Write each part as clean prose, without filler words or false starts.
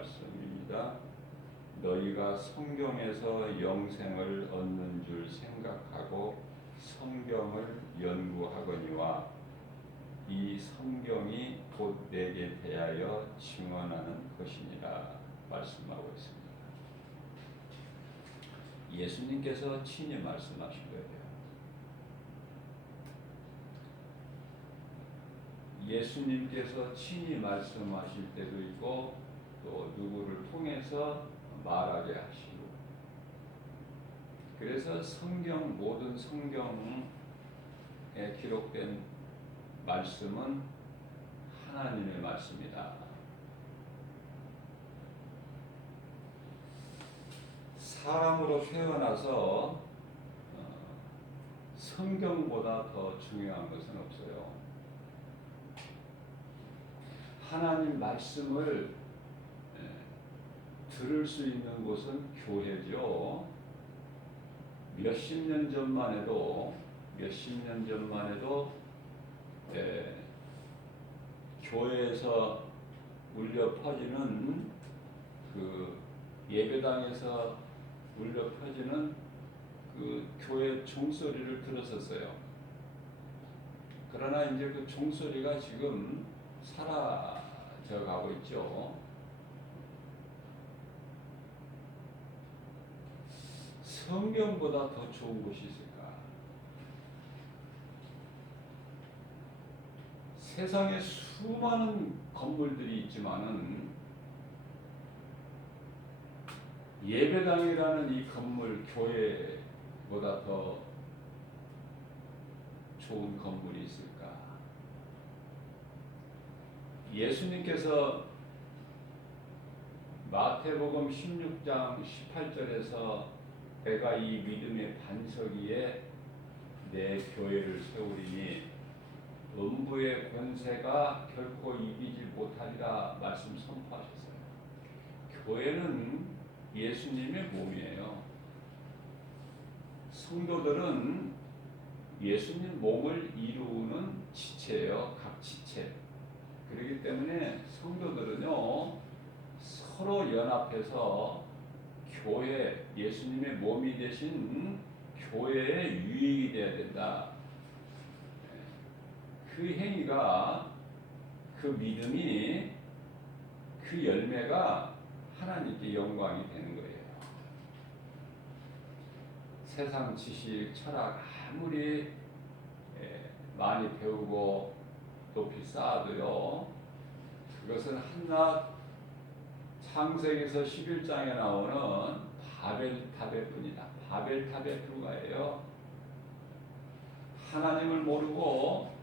말씀입니다. 너희가 성경에서 영생을 얻는 줄 생각하고 성경을 연구하거니와 이 성경이 곧 내게 대하여 증언하는 것이니라 말씀하고 있습니다. 예수님께서 친히 말씀하신 거예요. 예수님께서 친히 말씀하실 때도 있고 또 누구를 통해서 말하게 하시고, 그래서 모든 성경에 기록된 말씀은 하나님의 말씀이다. 사람으로 태어나서 성경보다 더 중요한 것은 없어요. 하나님 말씀을 들을 수 있는 곳은 교회죠. 몇십 년 전만 해도 교회에서 울려 퍼지는 그 예배당에서 울려 퍼지는 그 교회 종소리를 들었었어요. 그러나 이제 그 종소리가 지금 사라져 가고 있죠. 성경보다 더 좋은 곳이 있을까? 세상에 수많은 건물들이 있지만은 예배당이라는 이 건물, 교회보다 더 좋은 건물이 있을까? 예수님께서 마태복음 16장 18절에서 내가 이 믿음의 반석 위에 내 교회를 세우리니 음부의 권세가 결코 이기지 못하리라 말씀 선포하셨어요. 교회는 예수님의 몸이에요. 성도들은 예수님 몸을 이루는 지체예요. 각 지체. 그렇기 때문에 성도들은요, 서로 연합해서 교회, 예수님의 몸이 되신 교회의 유익이 되어야 된다. 그 행위가, 그 믿음이, 그 열매가 하나님께 영광이 되는 거예요. 세상 지식, 철학 아무리 많이 배우고 높이 쌓아도요, 그것은 한낱 창세기에서 11장에 나오는 바벨탑의 뿐이다. 바벨탑에 불과해요. 하나님을 모르고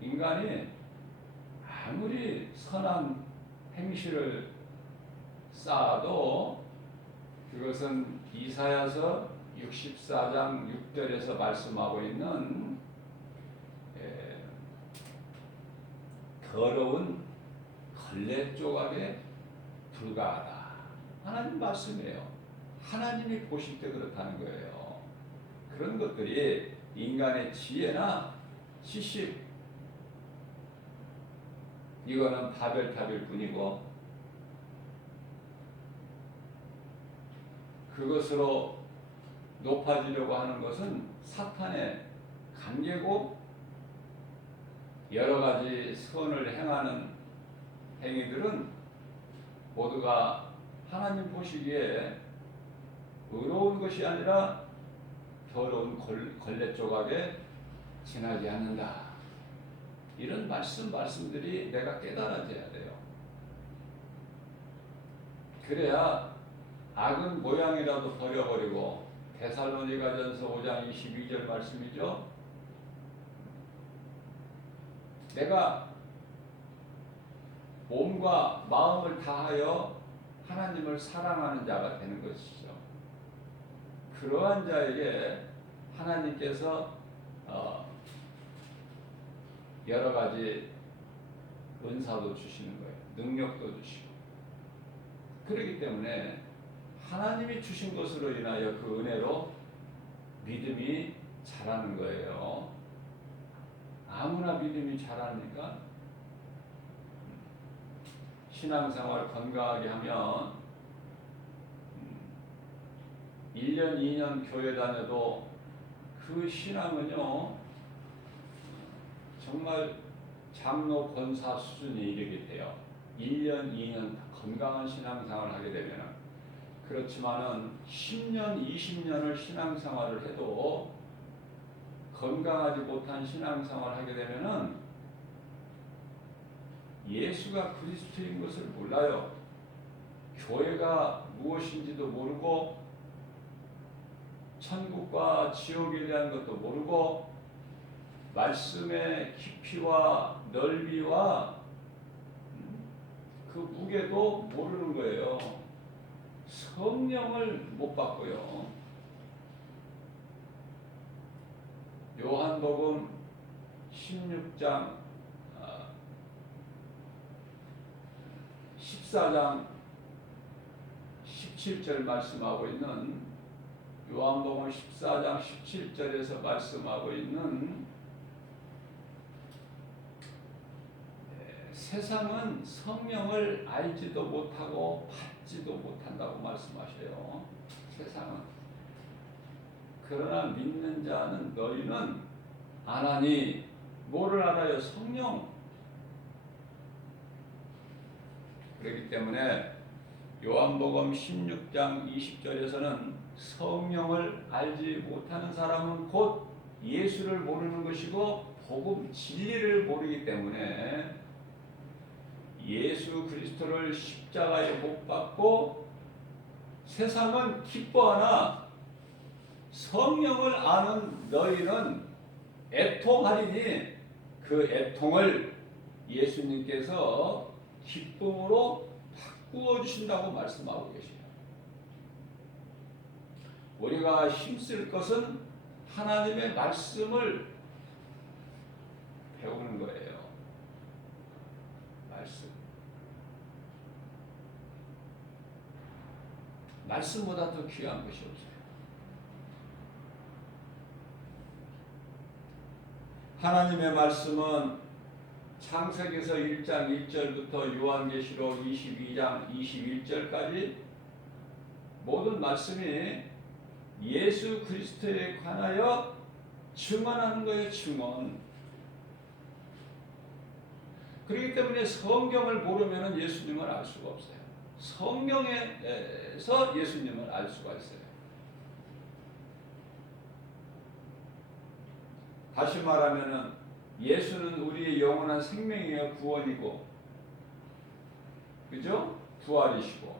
인간이 아무리 선한 행실을 쌓아도 그것은 이사야서 64장 6절에서 말씀하고 있는 더러운 걸레 조각에 불과하다. 하나님 말씀이에요. 하나님이 보실 때 그렇다는 거예요. 그런 것들이 인간의 지혜나 지식, 이거는 바벨탑일 뿐이고, 그것으로 높아지려고 하는 것은 사탄의 관계고, 여러 가지 선을 행하는 행위들은 모두가 하나님 보시기에 의로운 것이 아니라 더러운 걸레 조각에 지나지 않는다. 이런 말씀들이 내가 깨달아져야 돼요. 그래야 악은 모양이라도 버려버리고, 데살로니가전서 5장 22절 말씀이죠. 내가 몸과 마음을 다하여 하나님을 사랑하는 자가 되는 것이죠. 그러한 자에게 하나님께서 여러 가지 은사도 주시는 거예요. 능력도 주시고. 그렇기 때문에 하나님이 주신 것으로 인하여 그 은혜로 믿음이 자라는 거예요. 아무나 믿음이 자라니까 신앙생활 건강하게 하면 1년, 2년 교회 다녀도 그 신앙은요 정말 장로 권사 수준에 이르게 돼요. 1년, 2년 건강한 신앙생활을 하게 되면. 그렇지만은 10년, 20년을 신앙생활을 해도 건강하지 못한 신앙생활을 하게 되면은 예수가 그리스도인 것을 몰라요. 교회가 무엇인지도 모르고 천국과 지옥에 대한 것도 모르고 말씀의 깊이와 넓이와 그 무게도 모르는 거예요. 성령을 못 받고요. 요한복음 16장 14장 17절 말씀하고 있는 요한복음 14장 17절에서 말씀하고 있는 세상은 성령을 알지도 못하고 받지도 못한다고 말씀하셔요. 세상은. 그러나 믿는 자는 너희는 아나니 뭐를 알아요? 성령. 그렇기 때문에 요한복음 16장 20절에서는 성령을 알지 못하는 사람은 곧 예수를 모르는 것이고 복음 진리를 모르기 때문에 예수 그리스도를 십자가에 못 박고 세상은 기뻐하나 성령을 아는 너희는 애통하리니 그 애통을 예수님께서 기쁨으로 바꾸어 주신다고 말씀하고 계시죠. 우리가 힘쓸 것은 하나님의 말씀을 배우는 거예요. 말씀. 말씀보다 더 귀한 것이 없어요. 하나님의 말씀은 창세기에서 1장 1절부터 요한계시록 22장 21절까지 모든 말씀이 예수 그리스도에 관하여 증언하는 거예요. 증언. 그렇기 때문에 성경을 모르면 예수님을 알 수가 없어요. 성경에서 예수님을 알 수가 있어요. 다시 말하면은 예수는 우리의 영원한 생명이요 구원이고, 그죠? 부활이시고.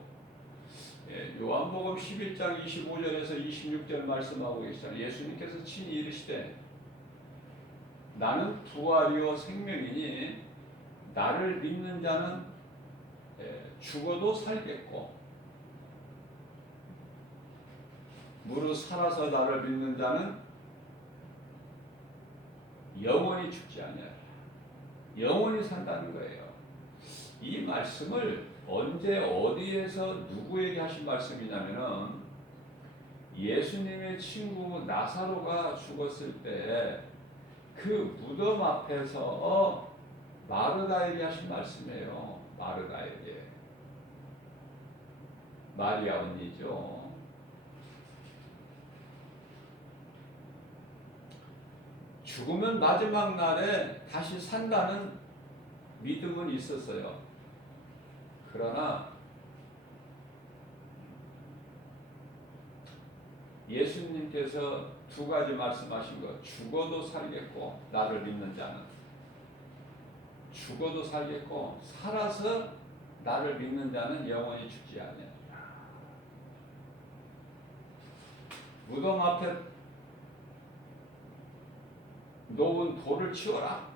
요한복음 11장 25절에서 26절 말씀하고 계시잖아요. 예수님께서 친히 이르시되 나는 부활이요 생명이니 나를 믿는 자는 죽어도 살겠고 무릇 살아서 나를 믿는 자는 영원히 죽지 아니하리라. 영원히 산다는 거예요. 이 말씀을 언제 어디에서 누구에게 하신 말씀이냐면은 예수님의 친구 나사로가 죽었을 때 그 무덤 앞에서 마르다에게 하신 말씀이에요. 마르다에게. 마리아 언니죠. 죽으면 마지막 날에 다시 산다는 믿음은 있었어요. 그러나 예수님께서 두 가지 말씀하신 것, 죽어도 살겠고 나를 믿는 자는 죽어도 살겠고 살아서 나를 믿는 자는 영원히 죽지 아니하리라. 무덤 앞에 놓은 돌을 치워라.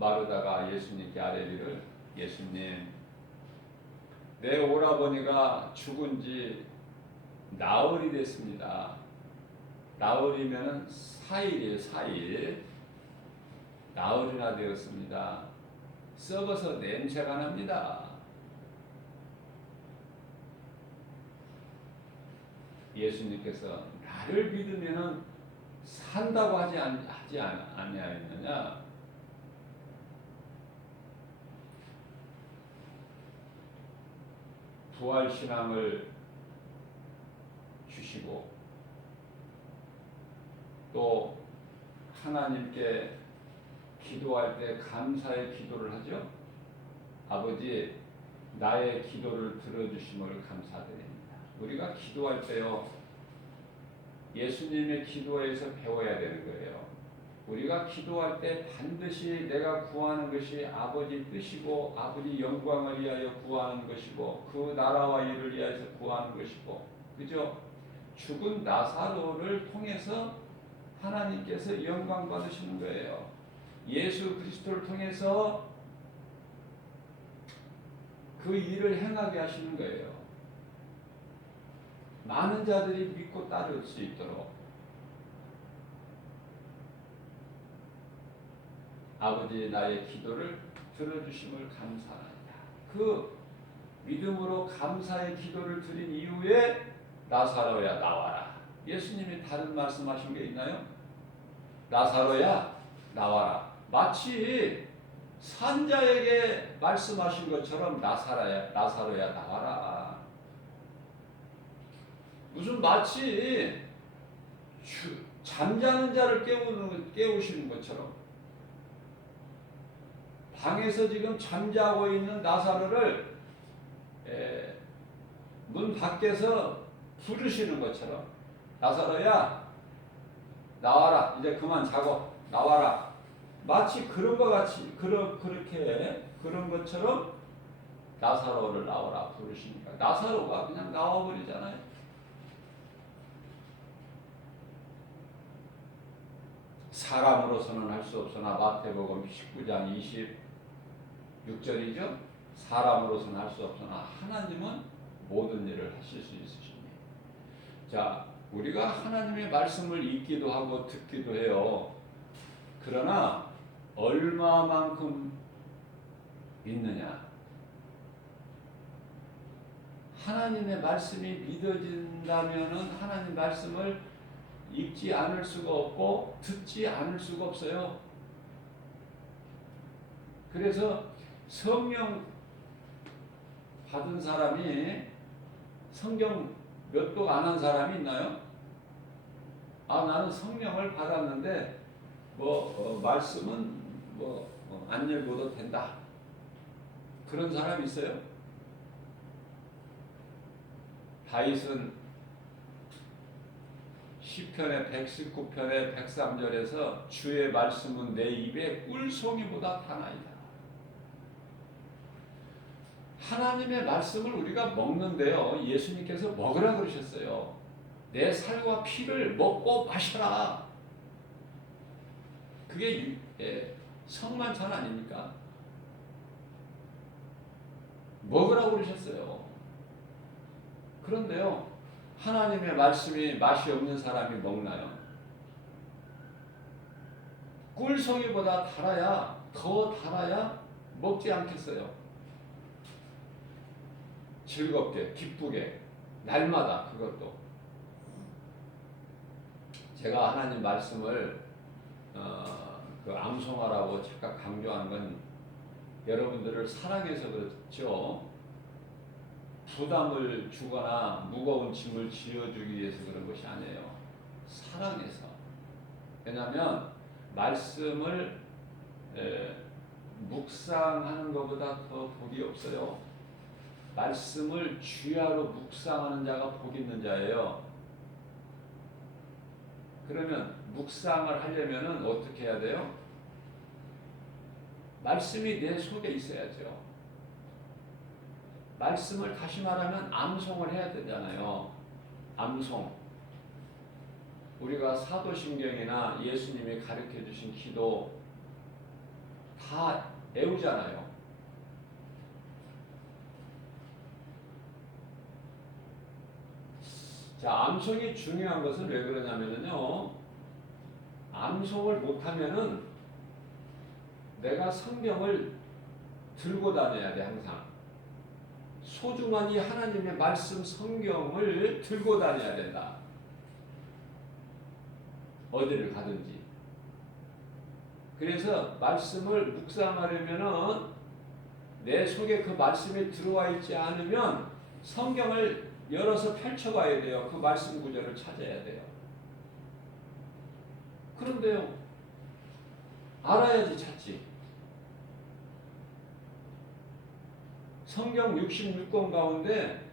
마르다가 예수님께 아뢰기를 예수님 내 오라버니가 죽은 지 나흘이 됐습니다. 나흘이면 4일이에요. 4일. 나흘이나 되었습니다. 썩어서 냄새가 납니다. 예수님께서 나를 믿으면 산다고 하지 아니하였느냐? 부활 신앙을 주시고 또 하나님께 기도할 때 감사의 기도를 하죠. 아버지, 나의 기도를 들어주심을 감사드립니다. 우리가 기도할 때요, 예수님의 기도에서 배워야 되는 거예요. 우리가 기도할 때 반드시 내가 구하는 것이 아버지 뜻이고 아버지 영광을 위하여 구하는 것이고 그 나라와 일을 위하여서 구하는 것이고, 그죠? 죽은 나사로를 통해서 하나님께서 영광 받으시는 거예요. 예수 그리스도를 통해서 그 일을 행하게 하시는 거예요. 많은 자들이 믿고 따를 수 있도록. 아버지, 나의 기도를 들어주심을 감사합니다. 그 믿음으로 감사의 기도를 드린 이후에 나사로야 나와라. 예수님이 다른 말씀하신 게 있나요? 나사로야 나와라. 마치 산자에게 말씀하신 것처럼 나사로야 나와라. 무슨 마치 잠자는 자를 깨우시는 것처럼 방에서 지금 잠자고 있는 나사로를 문 밖에서 부르시는 것처럼 나사로야 나와라. 이제 그만 자고 나와라. 마치 그런 것 같이 그렇게 그런 것처럼 나사로를 나와라 부르시니까 나사로가 그냥 나와버리잖아요. 사람으로서는 할 수 없으나 마태복음 19장 26절이죠. 사람으로서는 할 수 없으나 하나님은 모든 일을 하실 수 있으십니다. 자, 우리가 하나님의 말씀을 읽기도 하고 듣기도 해요. 그러나 얼마만큼 믿느냐? 하나님의 말씀이 믿어진다면은 하나님 말씀을 읽지 않을 수가 없고 듣지 않을 수가 없어요. 그래서 성령 받은 사람이 성경 몇 독 안 한 사람이 있나요? 나는 성령을 받았는데 말씀은 안 읽어도 된다. 그런 사람 있어요? 다윗은 시편의 119편의 103절에서 주의 말씀은 내 입에 꿀송이보다 타나이다. 하나님의 말씀을 우리가 먹는데요, 예수님께서 먹으라 그러셨어요. 내 살과 피를 먹고 마셔라. 그게 성만찬 아닙니까? 먹으라고 그러셨어요. 그런데요, 하나님의 말씀이 맛이 없는 사람이 먹나요? 꿀송이보다 더 달아야 먹지 않겠어요? 즐겁게, 기쁘게, 날마다 그것도. 제가 하나님 말씀을 암송하라고 잠깐 강조하는 건 여러분들을 사랑해서 그렇죠. 부담을 주거나 무거운 짐을 지어주기 위해서 그런 것이 아니에요. 사랑해서. 왜냐하면 말씀을 묵상하는 것보다 더 복이 없어요. 말씀을 주야로 묵상하는 자가 복 있는 자예요. 그러면 묵상을 하려면 어떻게 해야 돼요? 말씀이 내 속에 있어야죠. 말씀을 다시 말하면 암송을 해야 되잖아요. 암송. 우리가 사도신경이나 예수님이 가르쳐 주신 기도 다 외우잖아요. 자, 암송이 중요한 것은 왜 그러냐면요, 암송을 못하면은 내가 성경을 들고 다녀야 돼. 항상 소중한 이 하나님의 말씀 성경을 들고 다녀야 된다. 어디를 가든지. 그래서 말씀을 묵상하려면은 내 속에 그 말씀이 들어와 있지 않으면 성경을 열어서 펼쳐봐야 돼요. 그 말씀 구절을 찾아야 돼요. 그런데요, 알아야지 찾지. 성경 66권 가운데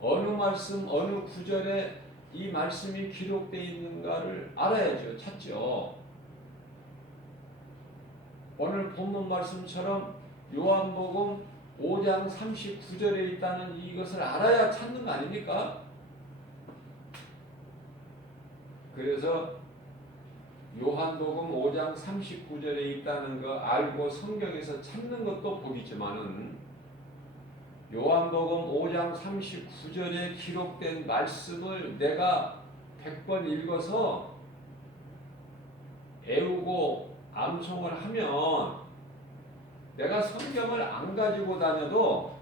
어느 말씀, 어느 구절에 이 말씀이 기록되어 있는가를 알아야죠. 찾죠. 오늘 본문 말씀처럼 요한복음 5장 39절에 있다는 이것을 알아야 찾는 거 아닙니까? 그래서 요한복음 5장 39절에 있다는 거 알고 성경에서 찾는 것도 복이지만은 요한복음 5장 39절에 기록된 말씀을 내가 100번 읽어서 외우고 암송을 하면 내가 성경을 안 가지고 다녀도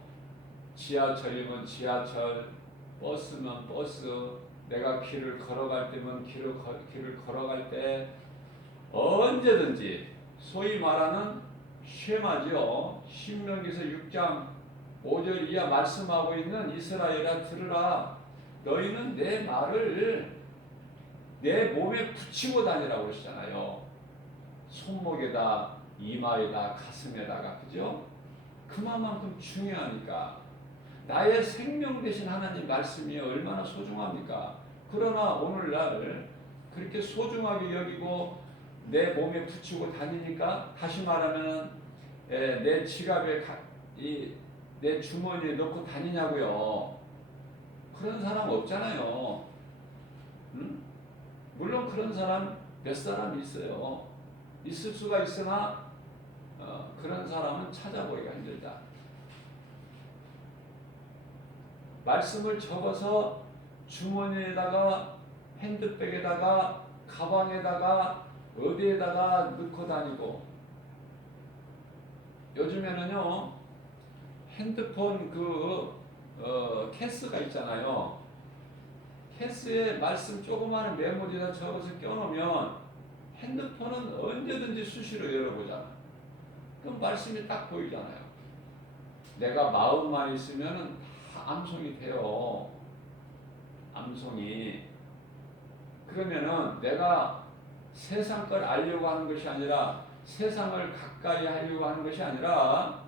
지하철이면 지하철, 버스면 버스, 내가 길을 걸어갈 때면 길을 걸어갈 때 언제든지 소위 말하는 쉐마죠. 신명기서 6장 5절 이하 말씀하고 있는 이스라엘아 들으라. 너희는 내 말을 내 몸에 붙이고 다니라고 그러시잖아요. 손목에다, 이마에다, 가슴에다가, 그죠? 그만큼 중요하니까. 나의 생명 되신 하나님 말씀이 얼마나 소중합니까? 그러나 오늘날 그렇게 소중하게 여기고 내 몸에 붙이고 다니니까, 다시 말하면 내 지갑에 내 주머니에 넣고 다니냐고요. 그런 사람 없잖아요. 응? 물론 그런 사람 몇 사람 있어요. 있을 수가 있으나 그런 사람은 찾아보기가 힘들다. 말씀을 적어서 주머니에다가, 핸드백에다가, 가방에다가, 어디에다가 넣고 다니고, 요즘에는요 핸드폰 케이스가 있잖아요. 케이스에 말씀 조그마한 메모지에다 적어서 껴놓으면 핸드폰은 언제든지 수시로 열어보잖아. 그럼 말씀이 딱 보이잖아요. 내가 마음만 있으면 다 암송이 돼요. 암송이. 그러면은 내가 세상 걸 알려고 하는 것이 아니라, 세상을 가까이 하려고 하는 것이 아니라,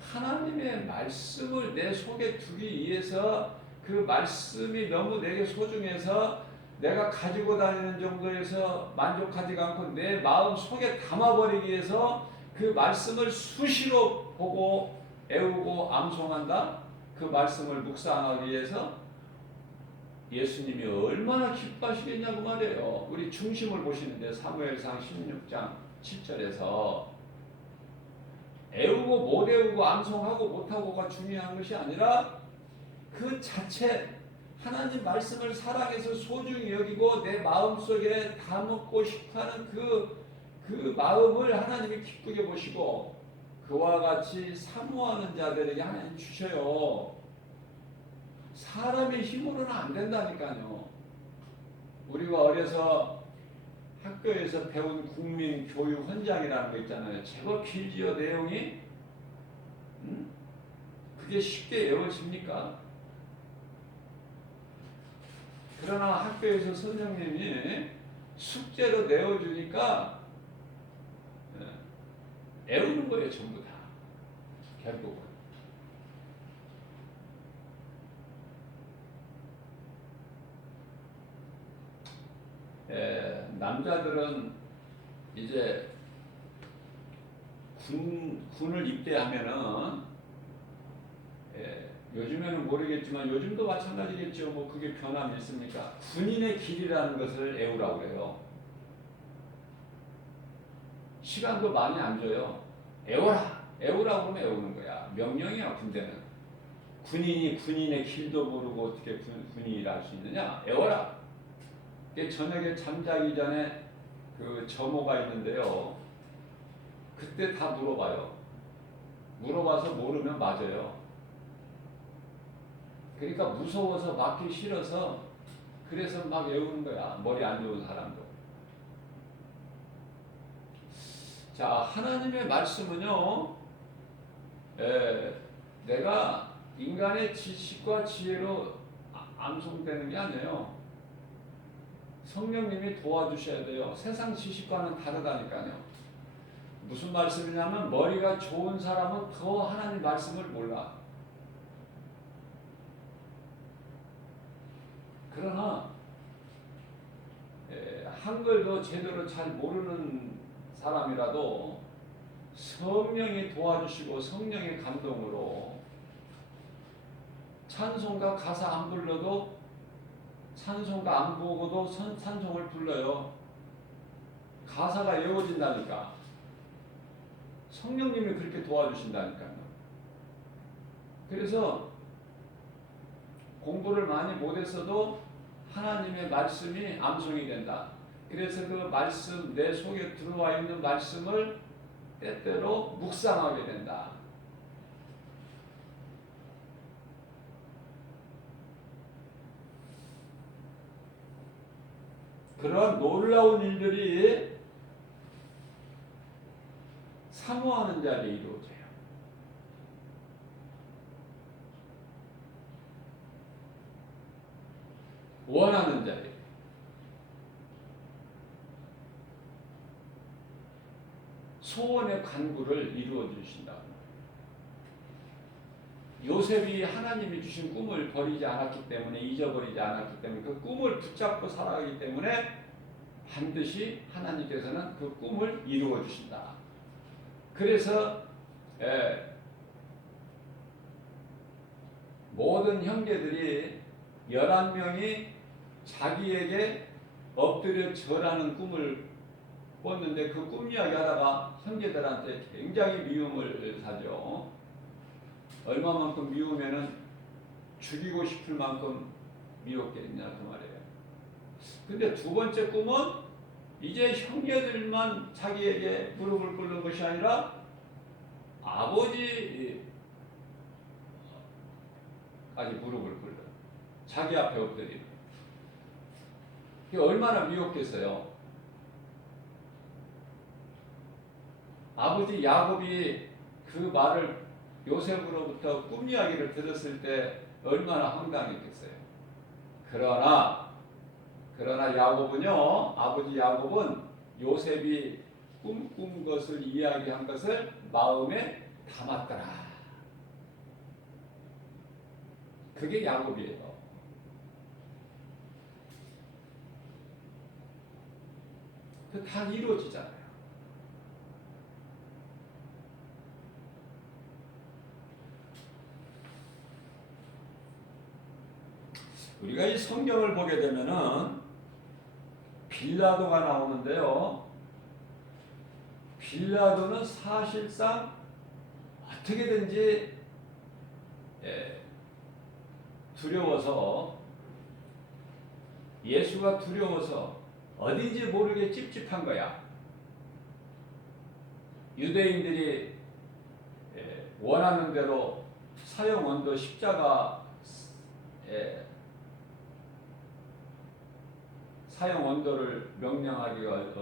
하나님의 말씀을 내 속에 두기 위해서, 그 말씀이 너무 내게 소중해서 내가 가지고 다니는 정도에서 만족하지 않고 내 마음 속에 담아버리기 위해서 그 말씀을 수시로 보고 애우고 암송한다. 그 말씀을 묵상하기 위해서 예수님이 얼마나 기뻐하시겠냐고 말이에요. 우리 중심을 보시는데 사무엘상 16장 7절에서 애우고 못 애우고 암송하고 못하고가 중요한 것이 아니라 그 자체 하나님 말씀을 사랑해서 소중히 여기고 내 마음속에 담고 싶어하는 그 마음을 하나님이 기쁘게 보시고 그와 같이 사모하는 자들에게 하나님 주셔요. 사람의 힘으로는 안 된다니까요. 우리가 어려서 학교에서 배운 국민교육헌장이라는 거 있잖아요. 제법 길지요, 내용이? 그게 쉽게 외워집니까? 그러나 학교에서 선생님이 숙제로 내어주니까 외우는 거예요, 전부 다. 결국은. 남자들은 이제 군을 입대하면은 요즘에는 모르겠지만 요즘도 마찬가지겠죠. 뭐 그게 변함이 있습니까? 군인의 길이라는 것을 외우라고 그래요. 시간도 많이 안 줘요. 외워라. 외우라고 하면 외우는 거야. 명령이야, 군대는. 군인이 군인의 길도 모르고 어떻게 군인이라 할 수 있느냐? 외워라. 저녁에 잠자기 전에 그 점호가 있는데요. 그때 다 물어봐요. 물어봐서 모르면 맞아요. 그러니까 무서워서 맞기 싫어서 그래서 막 외우는 거야. 머리 안 좋은 사람도. 자, 하나님의 말씀은요. 내가 인간의 지식과 지혜로 암송되는 게 아니에요. 성령님이 도와주셔야 돼요. 세상 지식과는 다르다니까요. 무슨 말씀이냐면 머리가 좋은 사람은 더 하나님 말씀을 몰라. 그러나 한글도 제대로 잘 모르는 사람이라도 성령이 도와주시고 성령의 감동으로 찬송가 가사 안 불러도 찬송가 안 보고도 찬송을 불러요. 가사가 외워진다니까. 성령님이 그렇게 도와주신다니까요. 그래서 공부를 많이 못했어도 하나님의 말씀이 암송이 된다. 그래서 그 말씀, 내 속에 들어와 있는 말씀을 때때로 묵상하게 된다. 그러한 놀라운 일들이 사모하는 자리에 이루어져요. 원하는 자리. 소원의 간구를 이루어 주신다. 요셉이 하나님이 주신 꿈을 버리지 않았기 때문에, 잊어버리지 않았기 때문에, 그 꿈을 붙잡고 살아가기 때문에 반드시 하나님께서는 그 꿈을 이루어 주신다. 그래서 모든 형제들이 11명이 자기에게 엎드려 절하는 꿈을 꿨는데 그 꿈 이야기 하다가 형제들한테 굉장히 미움을 사죠. 얼마만큼 미우면은 죽이고 싶을 만큼 미웠겠냐 그 말이에요. 근데 두 번째 꿈은 이제 형제들만 자기에게 무릎을 꿇는 것이 아니라 아버지까지 무릎을 꿇는, 자기 앞에 엎드리는. 이게 얼마나 미웠겠어요. 아버지 야곱이 그 말을 요셉으로부터 꿈 이야기를 들었을 때 얼마나 황당했겠어요. 그러나 야곱은요, 아버지 야곱은 요셉이 꿈꾼 것을 이야기한 것을 마음에 담았더라. 그게 야곱이에요. 그 다 이루어지잖아요. 우리가 이 성경을 보게 되면은 빌라도가 나오는데요. 빌라도는 사실상 어떻게든지 두려워서, 예수가 두려워서 어딘지 모르게 찝찝한 거야. 유대인들이 원하는 대로 사형 언도 십자가 사형 언도를 명령하기가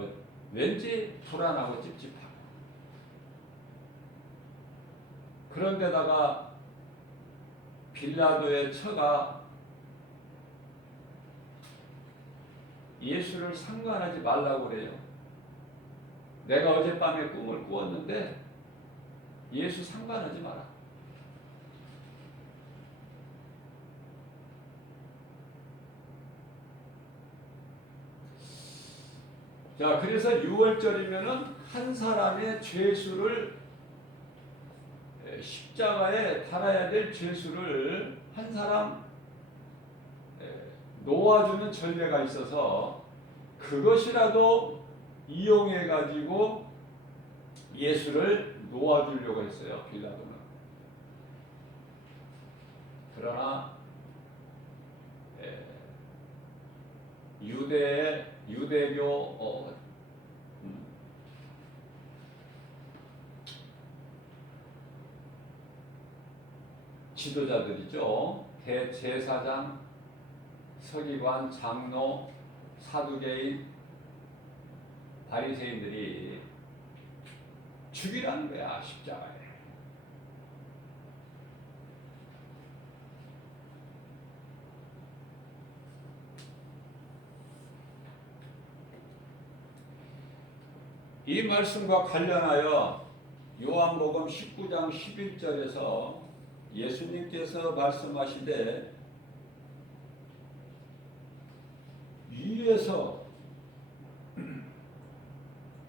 왠지 불안하고 찝찝하고, 그런데다가 빌라도의 처가 예수를 상관하지 말라고 그래요. 내가 어젯밤에 꿈을 꾸었는데 예수 상관하지 마라. 자, 그래서 6월절이면은 한 사람의 죄수를, 십자가에 달아야 될 죄수를 한 사람 놓아주는 전례가 있어서 그것이라도 이용해 가지고 예수를 놓아주려고 했어요, 빌라도는. 그러나 유대교 지도자들이죠. 대제사장, 서기관, 장로, 사두개인, 바리새인들이 죽이라는 거야, 십자가에. 이 말씀과 관련하여 요한복음 19장 11절에서 예수님께서 말씀하시되 위에서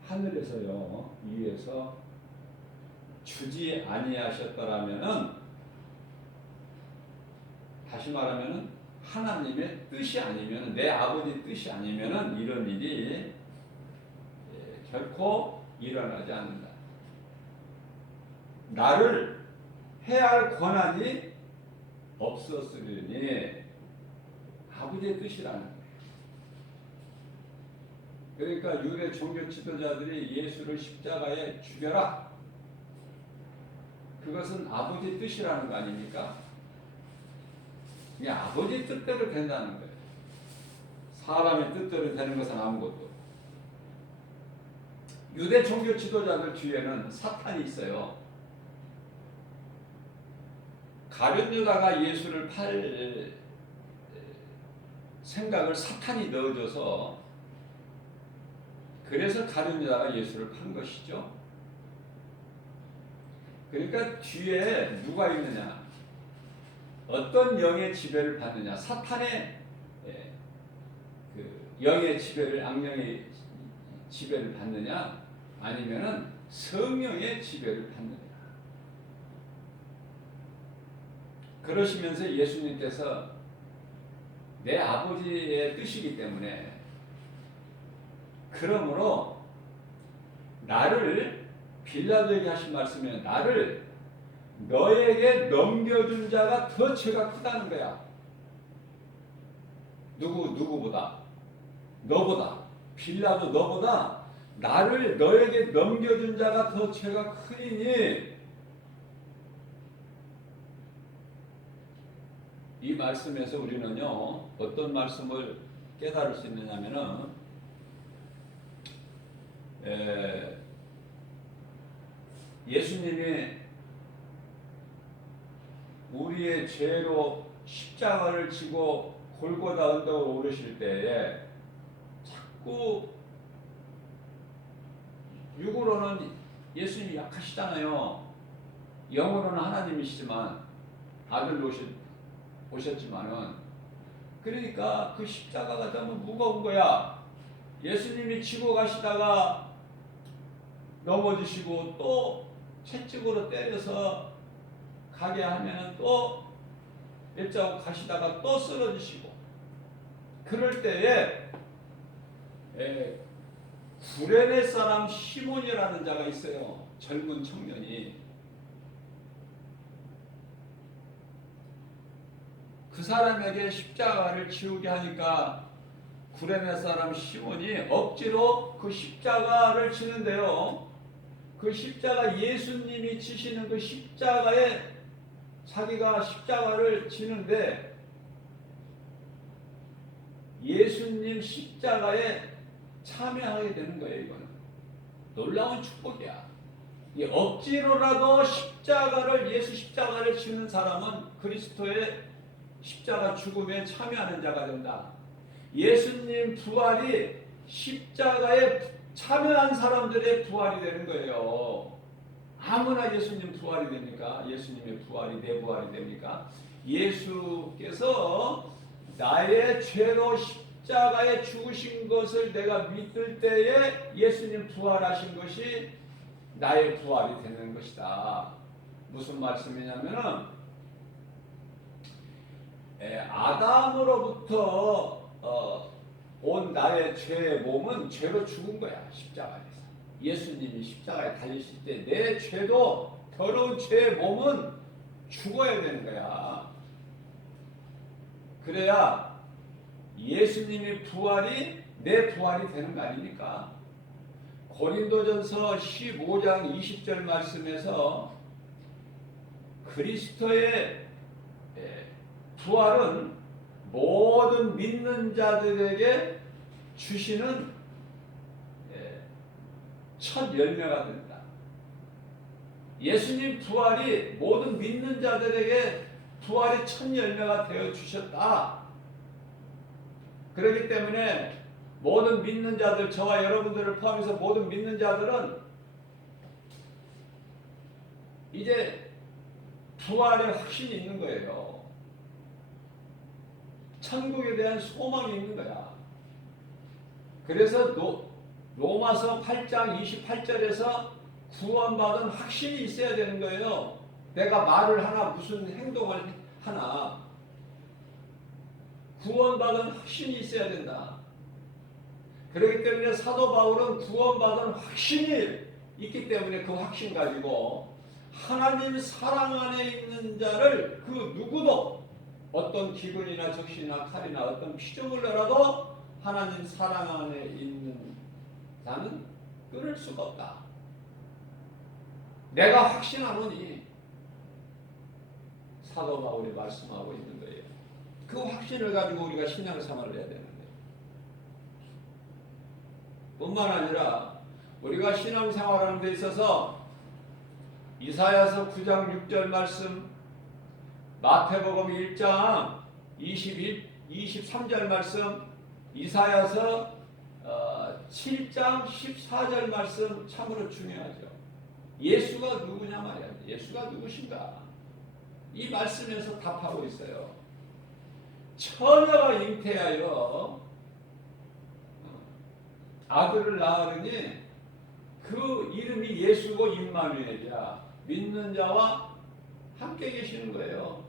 하늘에서요 위에서 주지 아니하셨더라면은, 다시 말하면은 하나님의 뜻이 아니면, 내 아버지 뜻이 아니면은 이런 일이 결코 일어나지 않는다. 나를 해야 할 권한이 없었으리니 아버지의 뜻이라는 거예요. 그러니까 유대 종교 지도자들이 예수를 십자가에 죽여라, 그것은 아버지의 뜻이라는 거 아닙니까? 이게 아버지의 뜻대로 된다는 거예요. 사람의 뜻대로 되는 것은 아무것도. 유대 종교 지도자들 뒤에는 사탄이 있어요. 가룟 유다가 예수를 팔 생각을 사탄이 넣어줘서, 그래서 가룟 유다가 예수를 판 것이죠. 그러니까 뒤에 누가 있느냐, 어떤 영의 지배를 받느냐, 사탄의 그 영의 지배를, 악령의 지배를 받느냐, 아니면은 성령의 지배를 받느냐. 그러시면서 예수님께서 내 아버지의 뜻이기 때문에, 그러므로 나를, 빌라도에게 하신 말씀은 나를 너에게 넘겨준 자가 더 죄가 크다는 거야. 누구보다, 너보다, 빌라도 너보다 나를 너에게 넘겨준 자가 더 죄가 크니, 이 말씀에서 우리는요 어떤 말씀을 깨달을 수 있느냐면은, 예수님이 우리의 죄로 십자가를 지고 골고다 언덕을 오르실 때에 자꾸, 육으로는 예수님이 약하시잖아요. 영으로는 하나님이시지만, 아들로 오셨지만은, 그러니까 그 십자가가 너무 무거운 거야. 예수님이 지고 가시다가 넘어지시고 또 채찍으로 때려서 가게 하면 또 몇 자국 가시다가 또 쓰러지시고, 그럴 때에 구레네 사람 시몬이라는 자가 있어요. 젊은 청년이. 그 사람에게 십자가를 지우게 하니까 구레네 사람 시몬이 억지로 그 십자가를 지는데요, 그 십자가, 예수님이 지시는 그 십자가에 자기가 십자가를 지는데, 예수님 십자가에 참여하게 되는 거예요. 이거는 놀라운 축복이야. 이 억지로라도 십자가를, 예수 십자가를 지는 사람은 그리스도의 십자가 죽음에 참여하는 자가 된다. 예수님 부활이 십자가에 참여한 사람들의 부활이 되는 거예요. 아무나 예수님 부활이 됩니까? 예수님의 부활이 내 부활이 됩니까? 예수께서 나의 죄로 십자가에 죽으신 것을 내가 믿을 때에 예수님 부활하신 것이 나의 부활이 되는 것이다. 무슨 말씀이냐면은, 아담으로부터 온 나의 죄의 몸은 죄로 죽은 거야, 십자가에서. 예수님이 십자가에 달리실 때 내 죄도, 더러운 죄의 몸은 죽어야 되는 거야. 그래야 예수님의 부활이 내 부활이 되는 거 아닙니까? 고린도전서 15장 20절 말씀에서 그리스도의 부활은 모든 믿는 자들에게 주시는 첫 열매가 된다. 예수님 부활이 모든 믿는 자들에게 부활의 첫 열매가 되어 주셨다. 그렇기 때문에 모든 믿는 자들, 저와 여러분들을 포함해서 모든 믿는 자들은 이제 부활의 확신이 있는 거예요. 천국에 대한 소망이 있는 거야. 그래서 로마서 8장 28절에서 구원받은 확신이 있어야 되는 거예요. 내가 말을 하나 무슨 행동을 하나 구원받은 확신이 있어야 된다. 그렇기 때문에 사도 바울은 구원받은 확신이 있기 때문에 그 확신 가지고 하나님 사랑 안에 있는 자를 그 누구도 어떤 기근이나 적신이나 칼이나 어떤 피조물로라도 하나님 사랑 안에 있는 자는 끊을 수가 없다. 내가 확신하노니 사도 바울이 말씀하고 있는 거예요. 그 확신을 가지고 우리가 신앙생활을 해야 되는 거예요. 뿐만 아니라 우리가 신앙생활하는 데 있어서 이사야서 9장 6절 말씀, 마태복음 1장 23절 말씀, 이사야서 7장 14절 말씀 참으로 중요하죠. 예수가 누구냐 말이야. 예수가 누구신가? 이 말씀에서 답하고 있어요. 처녀가 잉태하여 아들을 낳으니 그 이름이 예수고 임마누엘이야. 믿는 자와 함께 계시는 거예요.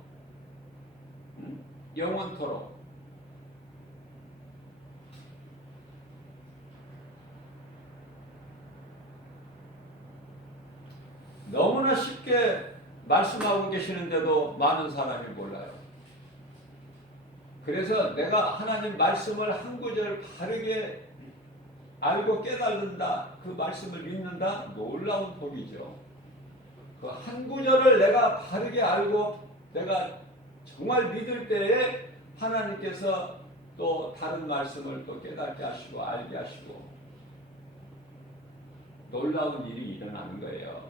영원토록. 너무나 쉽게 말씀하고 계시는데도 많은 사람이 몰라요. 그래서 내가 하나님 말씀을 한 구절 바르게 알고 깨달는다, 그 말씀을 믿는다, 놀라운 복이죠. 그 한 구절을 내가 바르게 알고 내가 정말 믿을 때에 하나님께서 또 다른 말씀을 또 깨닫게 하시고 알게 하시고 놀라운 일이 일어나는 거예요.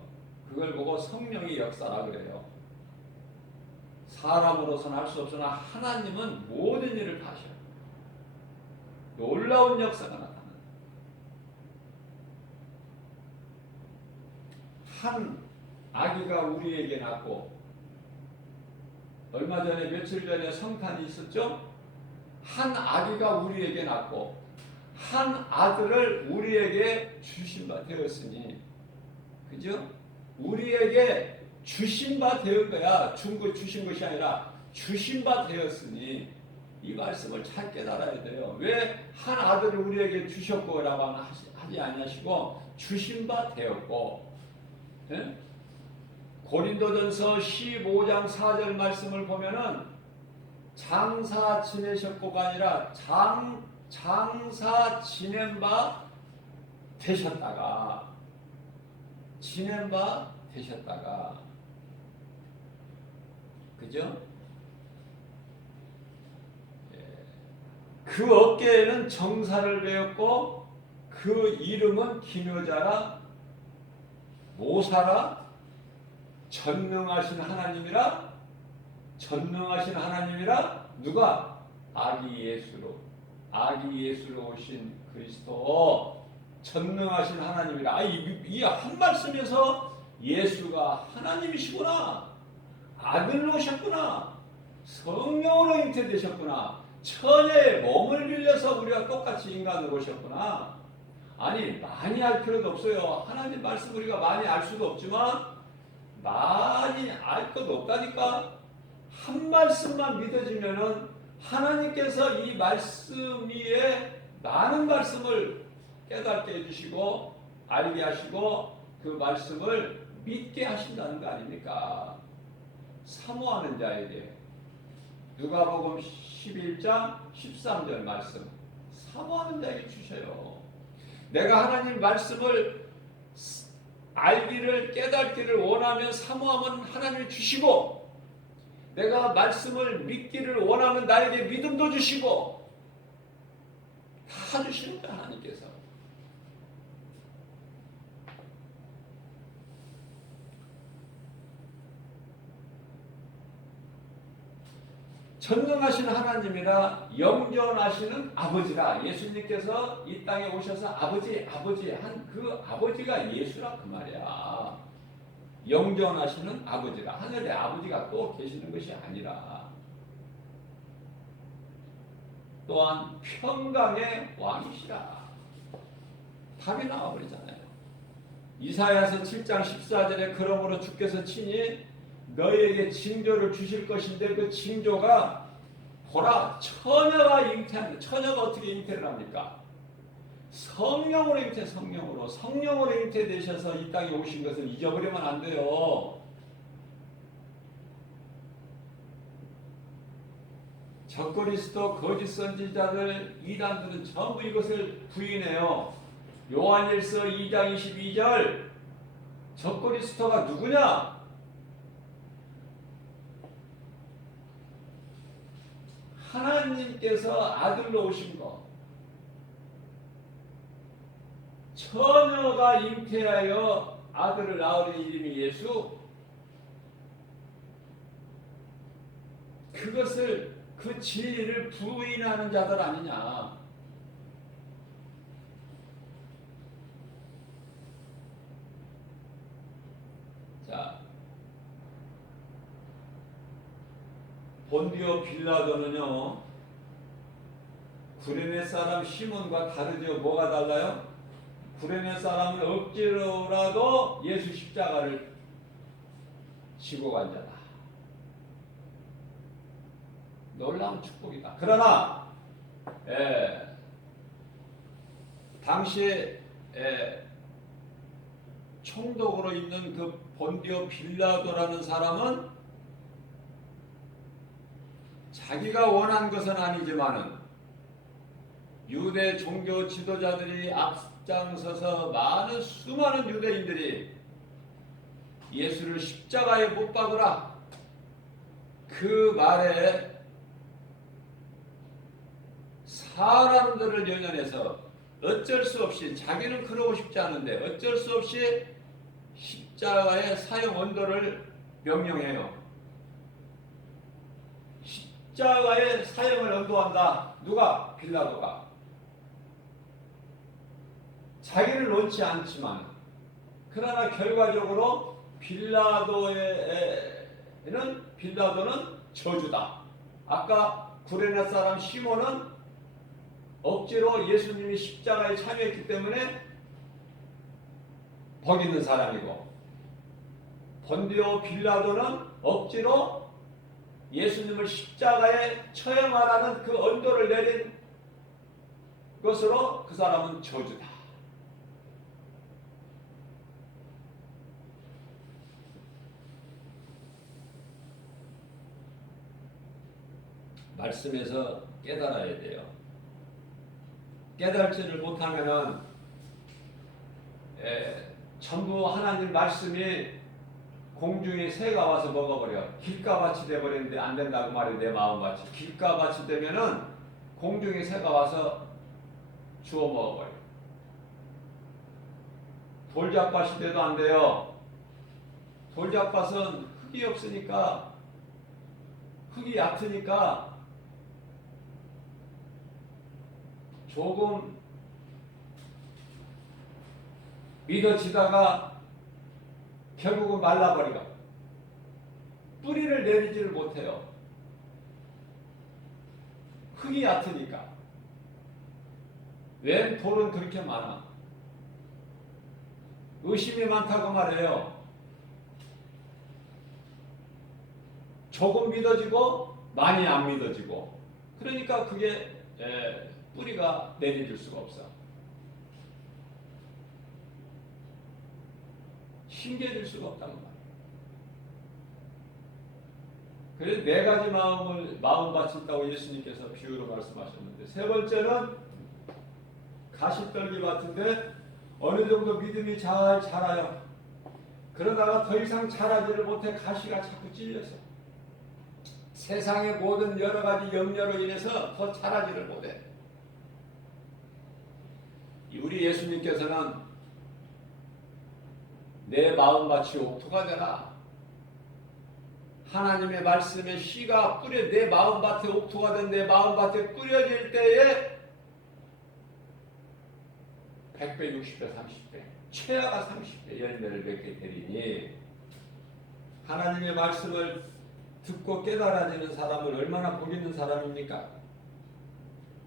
그걸 보고 성령의 역사라 그래요. 사람으로서는 할 수 없으나 하나님은 모든 일을 다 하셔요. 놀라운 역사가 나타납니다. 한 아기가 우리에게 낳고, 얼마 전에 며칠 전에 성탄이 있었죠? 한 아기가 우리에게 낳고 한 아들을 우리에게 주신 바 되었으니, 그죠? 우리에게 주신 바 되은 거야. 주신 것이 아니라 주신 바 되었으니 이 말씀을 잘 깨달아야 돼요. 왜 한 아들을 우리에게 주셨고 라고 하지 아니하시고 주신 바 되었고, 네? 고린도전서 15장 4절 말씀을 보면은 장사 지내셨고가 아니라 장사 지낸 바 되셨다가 그죠? 그 어깨에는 정사를 배웠고 그 이름은 기묘자라, 모사라, 전능하신 하나님이라 누가? 아기 예수로 오신 그리스도, 전능하신 하나님이라. 이 한 말씀에서 예수가 하나님이시구나, 아들로 오셨구나, 성령으로 잉태되셨구나, 처녀의 몸을 빌려서 우리가 똑같이 인간으로 오셨구나. 아니 많이 알 필요도 없어요. 하나님 말씀 우리가 많이 알 수도 없지만 많이 알 것도 없다니까. 한 말씀만 믿어지면은 하나님께서 이 말씀 위에 많은 말씀을 깨닫게 해주시고 알게 하시고 그 말씀을 믿게 하신다는 거 아닙니까? 사모하는 자에게. 누가복음 11장 13절 말씀, 사모하는 자에게 주셔요. 내가 하나님 말씀을 알기를 깨닫기를 원하면 사모하면 하나님을 주시고, 내가 말씀을 믿기를 원하면 나에게 믿음도 주시고, 다 주시는 거야 하나님께서. 전능하신 하나님이라 영존하시는 아버지라. 예수님께서 이 땅에 오셔서 아버지 한 그 아버지가 예수라 그 말이야. 영존하시는 아버지라. 하늘에 아버지가 또 계시는 것이 아니라 또한 평강의 왕이시라. 답이 나와버리잖아요. 이사야서 7장 14절에 그러므로 주께서 친히 너희에게 징조를 주실 것인데 그 징조가 보라 처녀가 잉태한다. 처녀가 어떻게 잉태를 합니까? 성령으로 성령으로 잉태되셔서 이 땅에 오신 것을 잊어버리면 안 돼요. 적그리스도 거짓 선지자들 이단들은 전부 이것을 부인해요. 요한일서 2장 22절 적그리스도가 누구냐? 하나님께서 아들로 오신 것. 처녀가 잉태하여 아들을 낳으니 이름이 예수. 그것을 그 진리를 부인하는 자들 아니냐. 자, 본디오 빌라도는요 구레네 사람 시몬과 다르죠. 뭐가 달라요? 구레네 사람은 억지로라도 예수 십자가를 지고 간 자다. 놀라운 축복이다. 그러나 당시에 총독으로 있는 그 본디오 빌라도라는 사람은 자기가 원한 것은 아니지만은 유대 종교 지도자들이 앞장서서 수많은 유대인들이 예수를 십자가에 못 박으라 그 말에 사람들을 연연해서 어쩔 수 없이 자기는 그러고 싶지 않은데 어쩔 수 없이 십자가의 사형 언도를 명령해요. 십자가의 사형을 언도한다. 누가? 빌라도가. 자기를 놓지 않지만 그러나 결과적으로 빌라도는 저주다. 아까 구레네 사람 시몬은 억지로 예수님이 십자가에 참여했기 때문에 복 있는 사람이고 본디오 빌라도는 억지로 예수님을 십자가에 처형하라는 그 언도를 내린 것으로 그 사람은 저주다. 말씀에서 깨달아야 돼요. 깨달지를 못하면은 전부 하나님 말씀이 공중에 새가 와서 먹어버려. 길가밭이 돼버리는데 안 된다고 말이야. 내 마음밭이 길가밭이 되면은 공중에 새가 와서 주워 먹어버려. 돌잡밭이 돼도 안 돼요. 돌잡밭은 흙이 없으니까 흙이 얕으니까 조금 믿어지다가 결국은 말라버리고 뿌리를 내리지를 못해요. 흙이 얕으니까. 웬 돌은 그렇게 많아? 의심이 많다고 말해요. 조금 믿어지고 많이 안 믿어지고. 그러니까 그게 뿌리가 내려질 수가 없어. 신기해질 수가 없다는 말이에요. 그래서 네 가지 마음밭이 있다고 예수님께서 비유로 말씀하셨는데, 세 번째는 가시떨기 밭인데 어느 정도 믿음이 잘 자라요. 그러다가 더 이상 자라지를 못해 가시가 자꾸 찔려서 세상의 모든 여러 가지 염려로 인해서 더 자라지를 못해. 우리 예수님께서는 내 마음밭이 옥토가 되라. 하나님의 말씀의 씨가 내 마음밭에 옥토가 된 내 마음밭에 뿌려질 때에 100배, 60배, 30배, 최하가 30배 열매를 맺게 되리니 하나님의 말씀을 듣고 깨달아지는 사람은 얼마나 복 있는 사람입니까?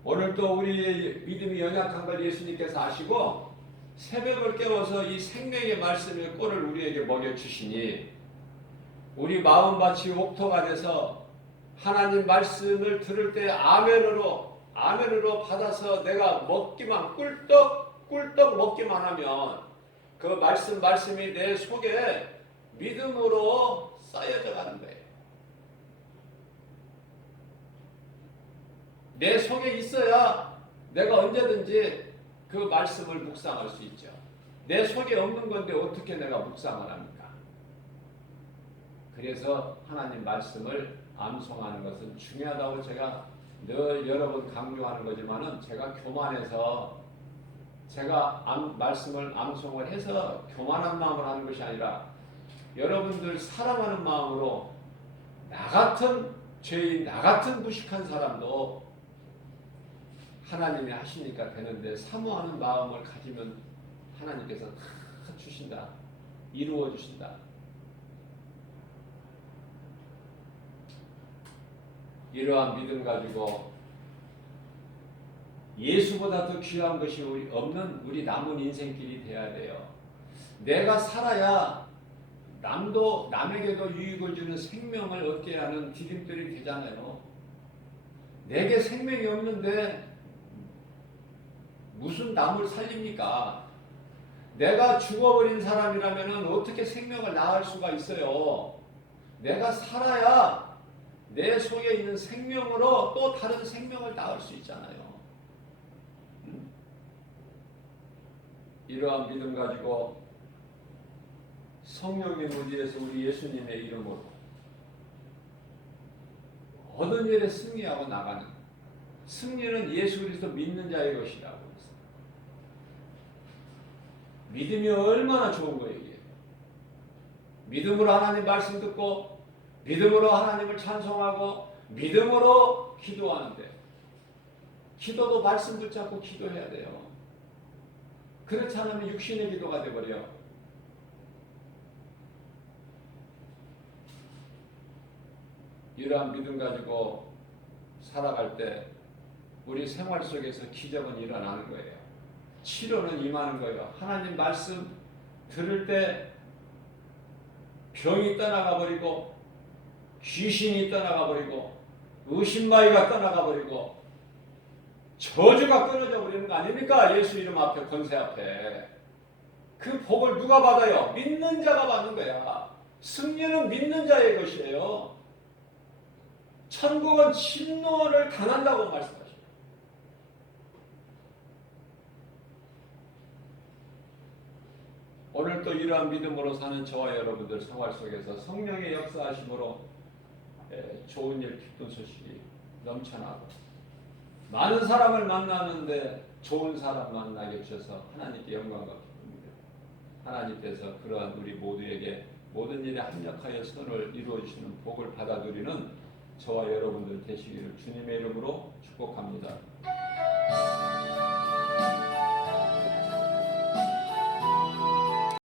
오늘 또 우리의 믿음이 연약한 걸 예수님께서 아시고 새벽을 깨워서 이 생명의 말씀의 꼴을 우리에게 먹여주시니 우리 마음밭이 옥토가 돼서 하나님 말씀을 들을 때 아멘으로 받아서 내가 먹기만 꿀떡 먹기만 하면 그 말씀이 내 속에 믿음으로 쌓여져 가는 거예요. 내 속에 있어야 내가 언제든지 그 말씀을 묵상할 수 있죠. 내 속에 없는 건데 어떻게 내가 묵상을 합니까? 그래서 하나님 말씀을 암송하는 것은 중요하다고 제가 늘 여러 번 강조하는 거지만은 제가 교만해서 제가 말씀을 암송을 해서 교만한 마음을 하는 것이 아니라 여러분들 사랑하는 마음으로 나 같은 죄인, 나 같은 무식한 사람도 하나님이 하시니까 되는데 사모하는 마음을 가지면 하나님께서 다 주신다. 이루어 주신다. 이러한 믿음 가지고 예수보다 더 귀한 것이 없는 우리 남은 인생길이 돼야 돼요. 내가 살아야 남에게도 유익을 주는 생명을 얻게 하는 디딤돌이 되잖아요. 내게 생명이 없는데 무슨 남을 살립니까? 내가 죽어버린 사람이라면 어떻게 생명을 낳을 수가 있어요? 내가 살아야 내 속에 있는 생명으로 또 다른 생명을 낳을 수 있잖아요. 이러한 믿음 가지고 성령의 무리에서 우리 예수님의 이름으로 모든 일에 승리하고 나가는 승리는 예수 그리스도 믿는 자의 것이라고 했습니다. 믿음이 얼마나 좋은 거예요. 이게. 믿음으로 하나님 말씀 듣고 믿음으로 하나님을 찬송하고 믿음으로 기도하는데 기도도 말씀 붙잡고 기도해야 돼요. 그렇지 않으면 육신의 기도가 돼버려. 이러한 믿음 가지고 살아갈 때 우리 생활 속에서 기적은 일어나는 거예요. 치료는 임하는 거예요. 하나님 말씀 들을 때 병이 떠나가 버리고 귀신이 떠나가 버리고 의심마귀가 떠나가 버리고 저주가 끊어져 버리는 거 아닙니까? 예수 이름 앞에 권세 앞에. 그 복을 누가 받아요? 믿는 자가 받는 거야. 승리는 믿는 자의 것이에요. 천국은 진노를 당한다고 말씀하십니다. 오늘 또 이러한 믿음으로 사는 저와 여러분들 생활 속에서 성령의 역사하심으로 좋은 일, 기쁜 소식이 넘쳐나고 많은 사람을 만나는데 좋은 사람 만나게 주셔서 하나님께 영광과 기쁨입니다. 하나님께서 그러한 우리 모두에게 모든 일에 합력하여 선을 이루어 주시는 복을 받아 누리는 저와 여러분들 되시기를 주님의 이름으로 축복합니다.